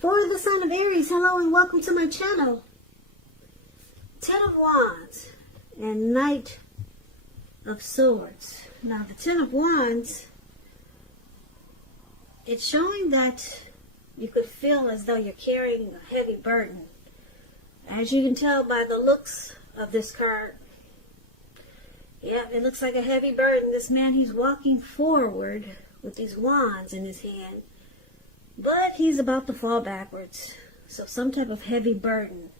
For the sign of Aries, hello and welcome to my channel. Ten of Wands and Knight of Swords. Now the Ten of Wands, it's showing that you could feel as though you're carrying a heavy burden. As you can tell by the looks of this card, yeah, it looks like a heavy burden. This man, he's walking forward with these wands in his hand, but he's about to fall backwards. So some type of heavy burden.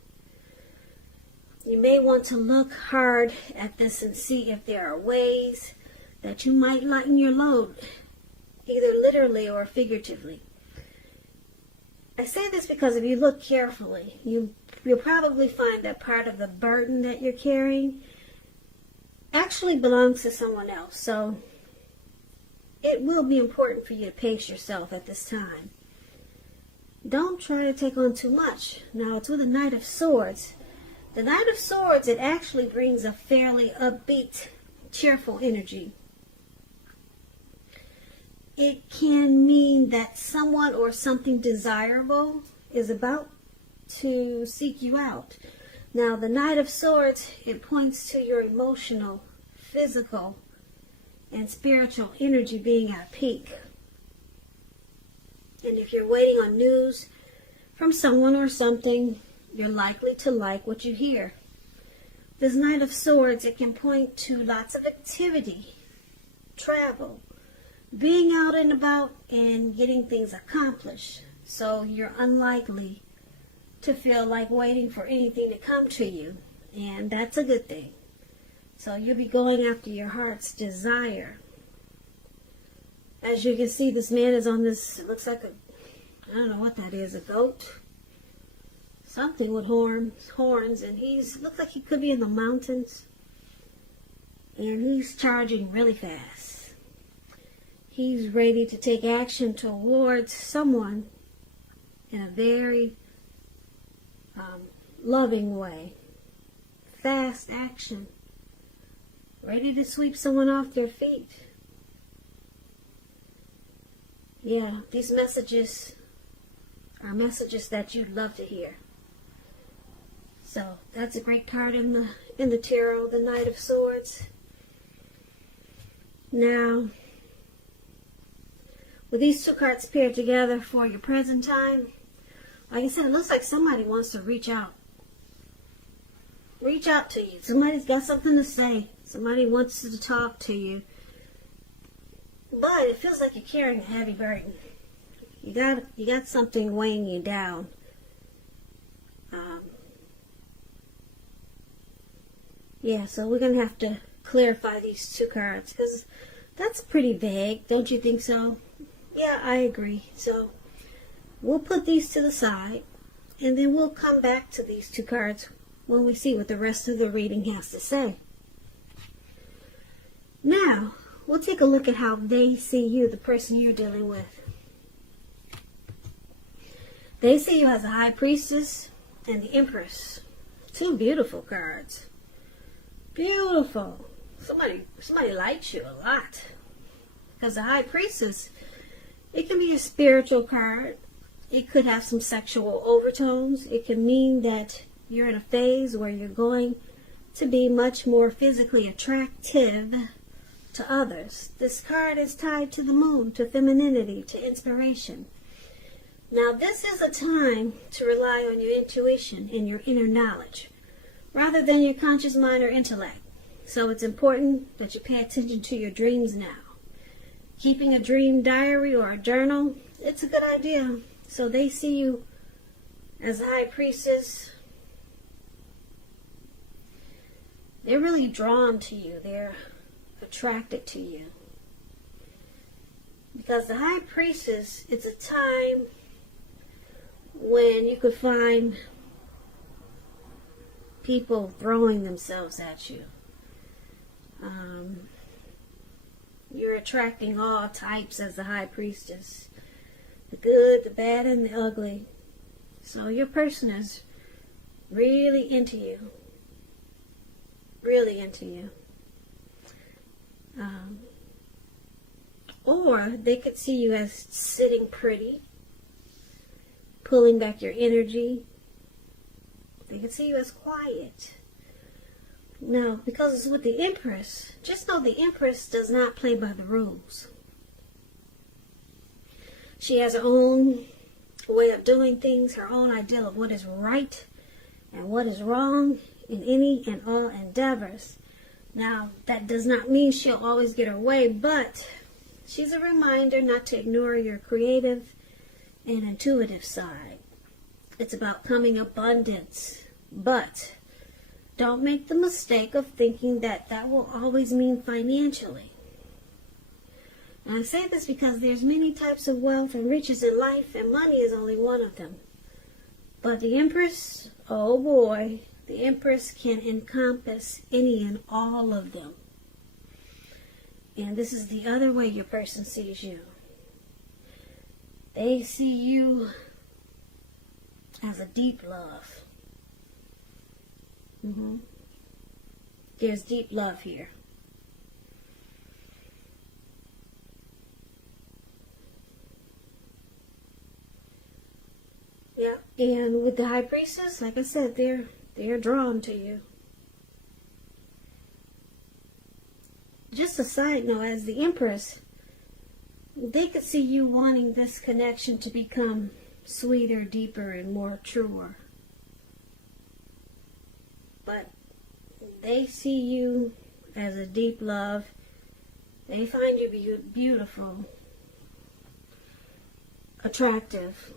You may want to look hard at this and see if there are ways that you might lighten your load, either literally or figuratively. I say this because if you look carefully, you'll probably find that part of the burden that you're carrying actually belongs to someone else. So it will be important for you to pace yourself at this time. Don't try to take on too much. Now it's with the Knight of Swords. The Knight of Swords, it actually brings a fairly upbeat, cheerful energy. It can mean that someone or something desirable is about to seek you out. Now, the Knight of Swords, it points to your emotional, physical, and spiritual energy being at a peak. And if you're waiting on news from someone or something, you're likely to like what you hear. This Knight of Swords, it can point to lots of activity, travel, being out and about and getting things accomplished. So you're unlikely to feel like waiting for anything to come to you. And that's a good thing. So you'll be going after your heart's desire. As you can see, this man is on this, it looks like I don't know what that is, a goat? Something with horns, and looks like he could be in the mountains. And he's charging really fast. He's ready to take action towards someone in a very loving way. Fast action. Ready to sweep someone off their feet. Yeah, these messages are messages that you'd love to hear. So that's a great card in the tarot, the Knight of Swords. Now, with these two cards paired together for your present time, like I said, it looks like somebody wants to reach out. Reach out to you. Somebody's got something to say. Somebody wants to talk to you. But it feels like you're carrying a heavy burden. You got something weighing you down. Yeah, so we're going to have to clarify these two cards because that's pretty vague. Don't you think so? Yeah, I agree. So we'll put these to the side and then we'll come back to these two cards when we see what the rest of the reading has to say. Now, we'll take a look at how they see you, the person you're dealing with. They see you as a High Priestess and the Empress. Two beautiful cards. Beautiful. Somebody likes you a lot. Because the High Priestess, it can be a spiritual card. It could have some sexual overtones. It can mean that you're in a phase where you're going to be much more physically attractive to others. This card is tied to the moon, to femininity, to inspiration. Now, this is a time to rely on your intuition and your inner knowledge, rather than your conscious mind or intellect. So it's important that you pay attention to your dreams now. Keeping a dream diary or a journal, it's a good idea. So they see you as a High Priestess. They're really drawn to you. They're attracted to you. Because the High Priestess, it's a time when you could find people throwing themselves at you. You're attracting all types as the High Priestess. The good, the bad, and the ugly. So your person is really into you. Really into you. Or they could see you as sitting pretty, pulling back your energy. They can see you as quiet. Now, because it's with the Empress, just know the Empress does not play by the rules. She has her own way of doing things, her own ideal of what is right and what is wrong in any and all endeavors. Now, that does not mean she'll always get her way, but she's a reminder not to ignore your creative and intuitive side. It's about coming abundance, but don't make the mistake of thinking that that will always mean financially. And I say this because there's many types of wealth and riches in life, and money is only one of them. But the Empress, oh boy, the Empress can encompass any and all of them. And this is the other way your person sees you. They see you as a deep love. There's deep love here. Yeah, and with the High Priestess, like I said, they're drawn to you. Just a side note, as the Empress, they could see you wanting this connection to become sweeter, deeper, and more truer. But they see you as a deep love. They find you beautiful, attractive,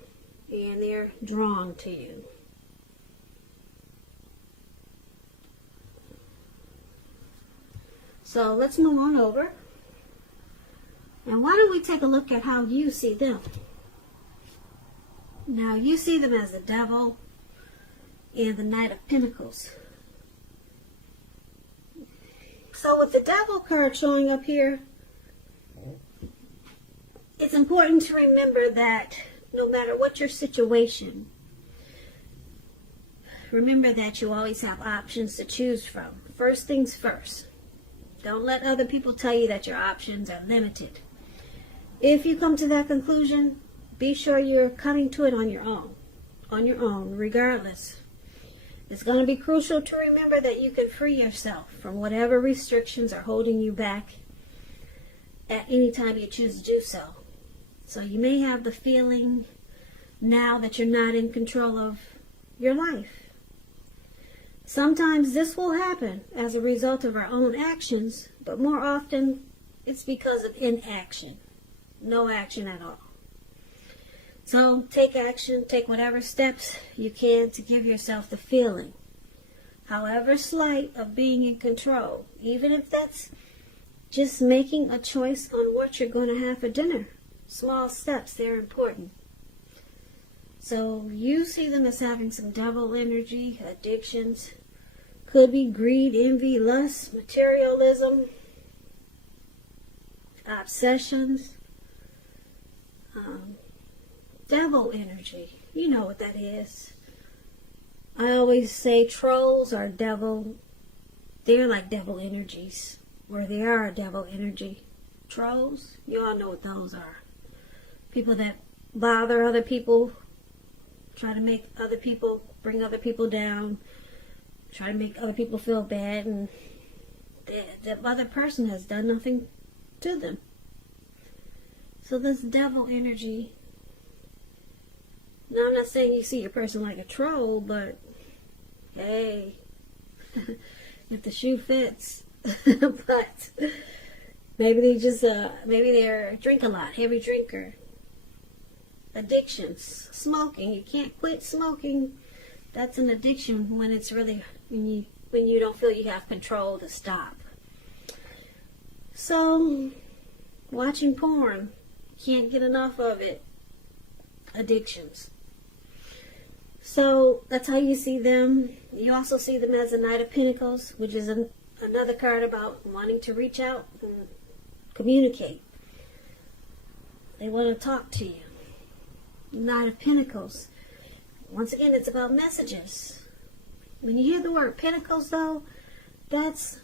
and they're drawn to you. So let's move on over. And why don't we take a look at how you see them? Now, you see them as the Devil and the Knight of Pentacles. So with the Devil card showing up here, it's important to remember that no matter what your situation, remember that you always have options to choose from. First things first. Don't let other people tell you that your options are limited. If you come to that conclusion, be sure you're coming to it on your own, regardless. It's going to be crucial to remember that you can free yourself from whatever restrictions are holding you back at any time you choose to do so. So you may have the feeling now that you're not in control of your life. Sometimes this will happen as a result of our own actions, but more often it's because of inaction. No action at all. So take action, take whatever steps you can to give yourself the feeling, however slight, of being in control, even if that's just making a choice on what you're going to have for dinner. Small steps, they're important. So you see them as having some devil energy, addictions, could be greed, envy, lust, materialism, obsessions, devil energy. You know what that is. I always say trolls are devil. They're like devil energies, or they are a devil energy. Trolls, you all know what those are. People that bother other people, try to make other people, bring other people down, try to make other people feel bad, and the other person has done nothing to them. So this devil energy, now I'm not saying you see your person like a troll, but hey, if the shoe fits. But maybe they just, maybe they're drink a lot, heavy drinker. Addictions, smoking. You can't quit smoking. That's an addiction when it's really, when you don't feel you have control to stop. So, watching porn, can't get enough of it. Addictions. So that's how you see them. You also see them as a Knight of Pentacles, which is another card about wanting to reach out and communicate. They want to talk to you. Knight of Pentacles. Once again, it's about messages. When you hear the word Pentacles, though, that's,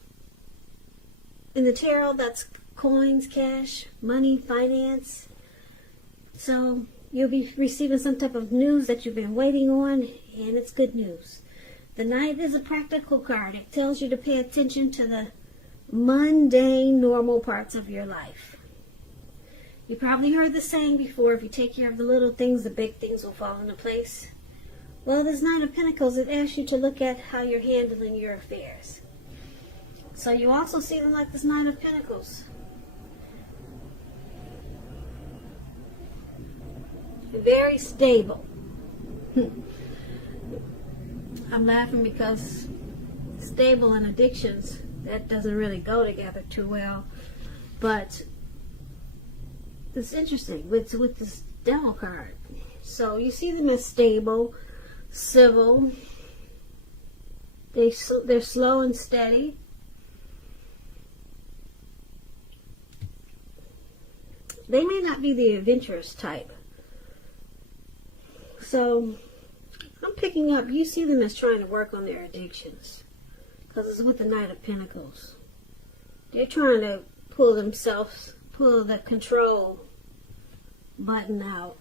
in the tarot, that's coins, cash, money, finance. So You'll be receiving some type of news that you've been waiting on, and it's good news. The Knight is a practical card. It tells you to pay attention to the mundane, normal parts of your life. You probably heard the saying before, if you take care of the little things, the big things will fall into place. Well, this Knight of Pentacles, it asks you to look at how you're handling your affairs. So you also see them like this Knight of Pentacles. Very stable. I'm laughing because stable and addictions, that doesn't really go together too well. But it's interesting with this Devil card. So you see them as stable, civil. They're slow and steady. They may not be the adventurous type. So I'm picking up, you see them as trying to work on their addictions. Because it's with the Knight of Pentacles. They're trying to pull the control button out.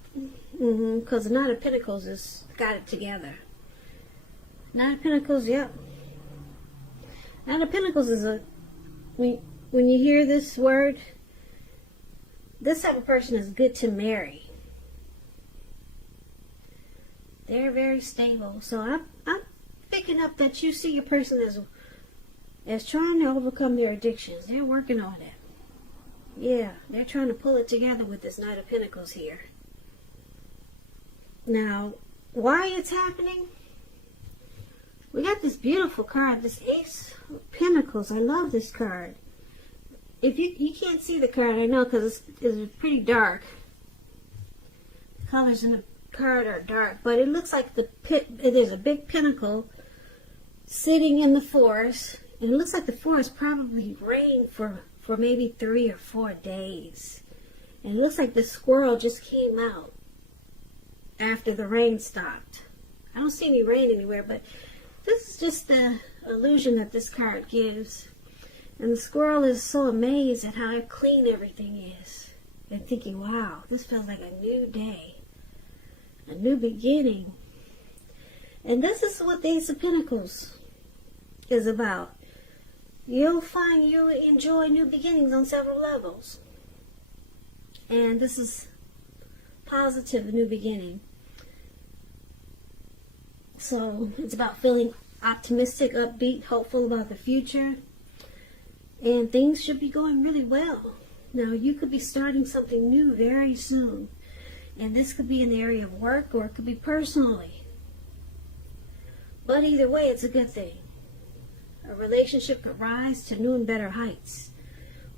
Because the Knight of Pentacles has got it together. Knight of Pentacles, yep. Knight of Pentacles is when you hear this word, this type of person is good to marry. They're very stable. So I'm picking up that you see your person as trying to overcome their addictions. They're working on it. Yeah, they're trying to pull it together with this Knight of Pentacles here. Now, why it's happening? We got this beautiful card, this Ace of Pentacles. I love this card. If you can't see the card, I know, because it's pretty dark. The colors in the card are dark, but it looks like there's a big pentacle sitting in the forest, and it looks like the forest probably rained for maybe 3 or 4 days, and it looks like the squirrel just came out after the rain stopped. I don't see any rain anywhere, but this is just the illusion that this card gives. And the squirrel is so amazed at how clean everything is, and thinking, wow, this feels like a new day. A new beginning. And this is what the Ace of Pentacles is about. You'll find you enjoy new beginnings on several levels. And this is positive new beginning. So it's about feeling optimistic, upbeat, hopeful about the future. And things should be going really well. Now you could be starting something new very soon. And this could be in the area of work, or it could be personally. But either way, it's a good thing. A relationship could rise to new and better heights.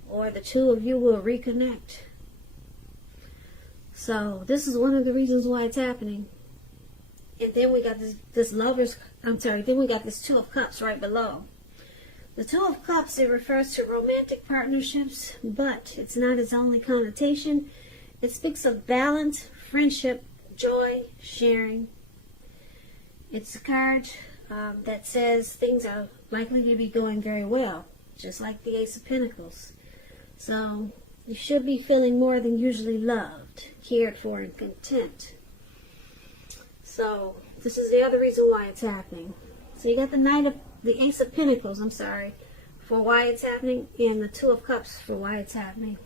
Or the two of you will reconnect. So this is one of the reasons why it's happening. And then we got then we got this Two of Cups right below. The Two of Cups, it refers to romantic partnerships, but it's not its only connotation. It speaks of balance, friendship, joy, sharing. It's a card that says things are likely to be going very well, just like the Ace of Pentacles. So you should be feeling more than usually loved, cared for, and content. So this is the other reason why it's happening. So you got the Ace of Pentacles, for why it's happening, and the Two of Cups for why it's happening.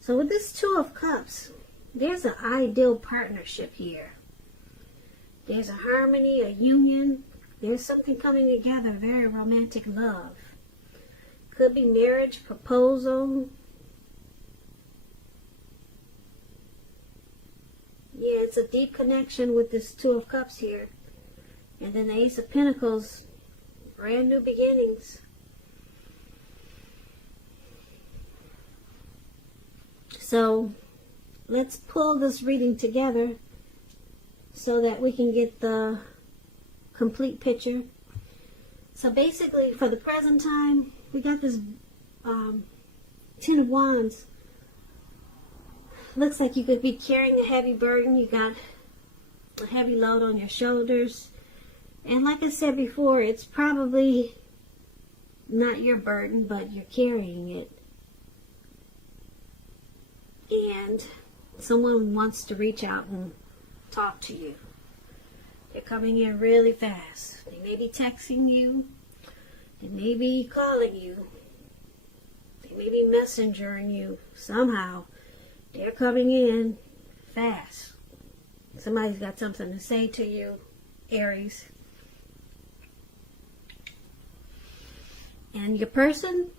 So with this Two of Cups, there's an ideal partnership here. There's a harmony, a union. There's something coming together, very romantic love. Could be marriage, proposal. Yeah, it's a deep connection with this Two of Cups here. And then the Ace of Pentacles, brand new beginnings. So let's pull this reading together so that we can get the complete picture. So basically, for the present time, we got this Ten of Wands. Looks like you could be carrying a heavy burden. You got a heavy load on your shoulders. And like I said before, it's probably not your burden, but you're carrying it. and someone wants to reach out and talk to you. They're coming in really fast. They may be texting you. They may be calling you. They may be messengering you somehow. They're coming in fast. Somebody's got something to say to you, Aries. And your person,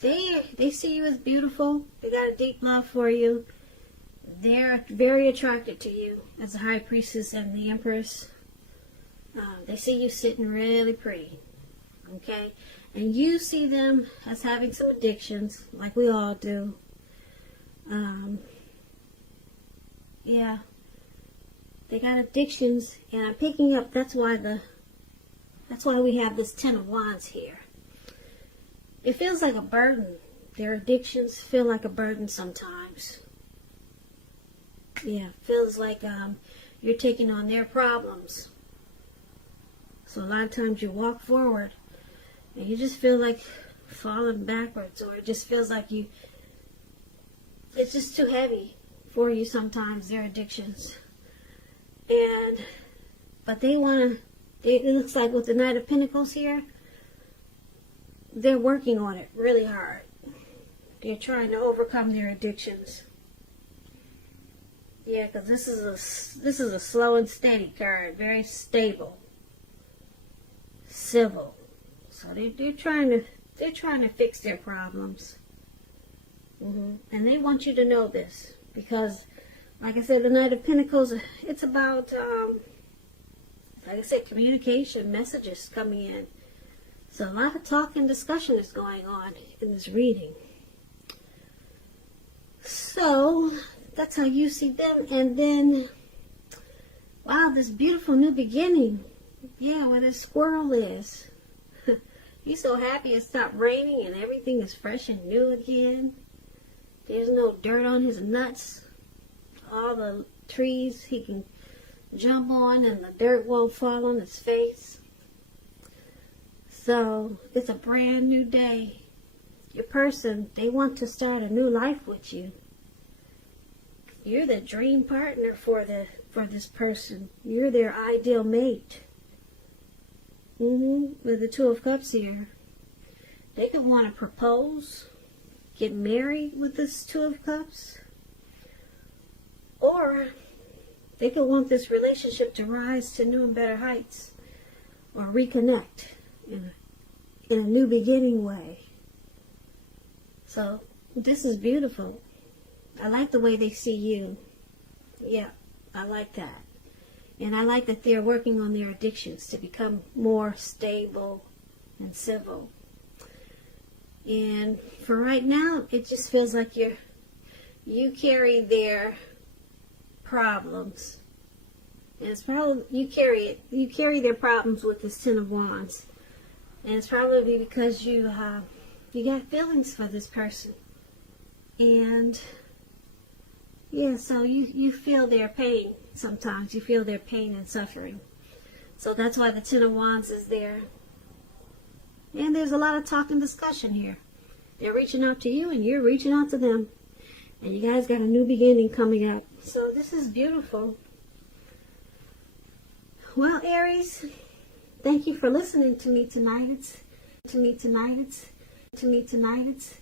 they see you as beautiful. They got a deep love for you. They're very attracted to you as the High Priestess and the Empress. They see you sitting really pretty. Okay? And you see them as having some addictions, like we all do. Yeah. They got addictions, and I'm picking up, that's why we have this Ten of Wands here. It feels like a burden. Their addictions feel like a burden sometimes. Yeah, feels like you're taking on their problems. So a lot of times you walk forward and you just feel like falling backwards, or it just feels like it's just too heavy for you sometimes, their addictions. But they want to, it looks like with the Knight of Pentacles here, they're working on it really hard. They're trying to overcome their addictions. Yeah, because this is a slow and steady card, very stable, civil. So they're trying to fix their problems, and they want you to know this because, like I said, the Knight of Pentacles, it's about, like I said, communication, messages coming in. So a lot of talk and discussion is going on in this reading. So that's how you see them. And then, wow, this beautiful new beginning. Yeah, where the squirrel is. He's so happy it stopped raining and everything is fresh and new again. There's no dirt on his nuts. All the trees he can jump on and the dirt won't fall on his face. So it's a brand new day. Your person, they want to start a new life with you. You're the dream partner for this person. You're their ideal mate. With the Two of Cups here. They could want to propose, get married with this Two of Cups. Or they could want this relationship to rise to new and better heights. Or reconnect in a new beginning way. So this is beautiful. I like the way they see you. Yeah, I like that. And I like that they're working on their addictions to become more stable and civil. And for right now, it just feels like you carry their problems. And it's probably, you carry their problems with this Ten of Wands. And it's probably because you got feelings for this person. And yeah, so you feel their pain sometimes. You feel their pain and suffering. So that's why the Ten of Wands is there. And there's a lot of talk and discussion here. They're reaching out to you and you're reaching out to them. And you guys got a new beginning coming up. So this is beautiful. Well, Aries, thank you for listening to me tonight.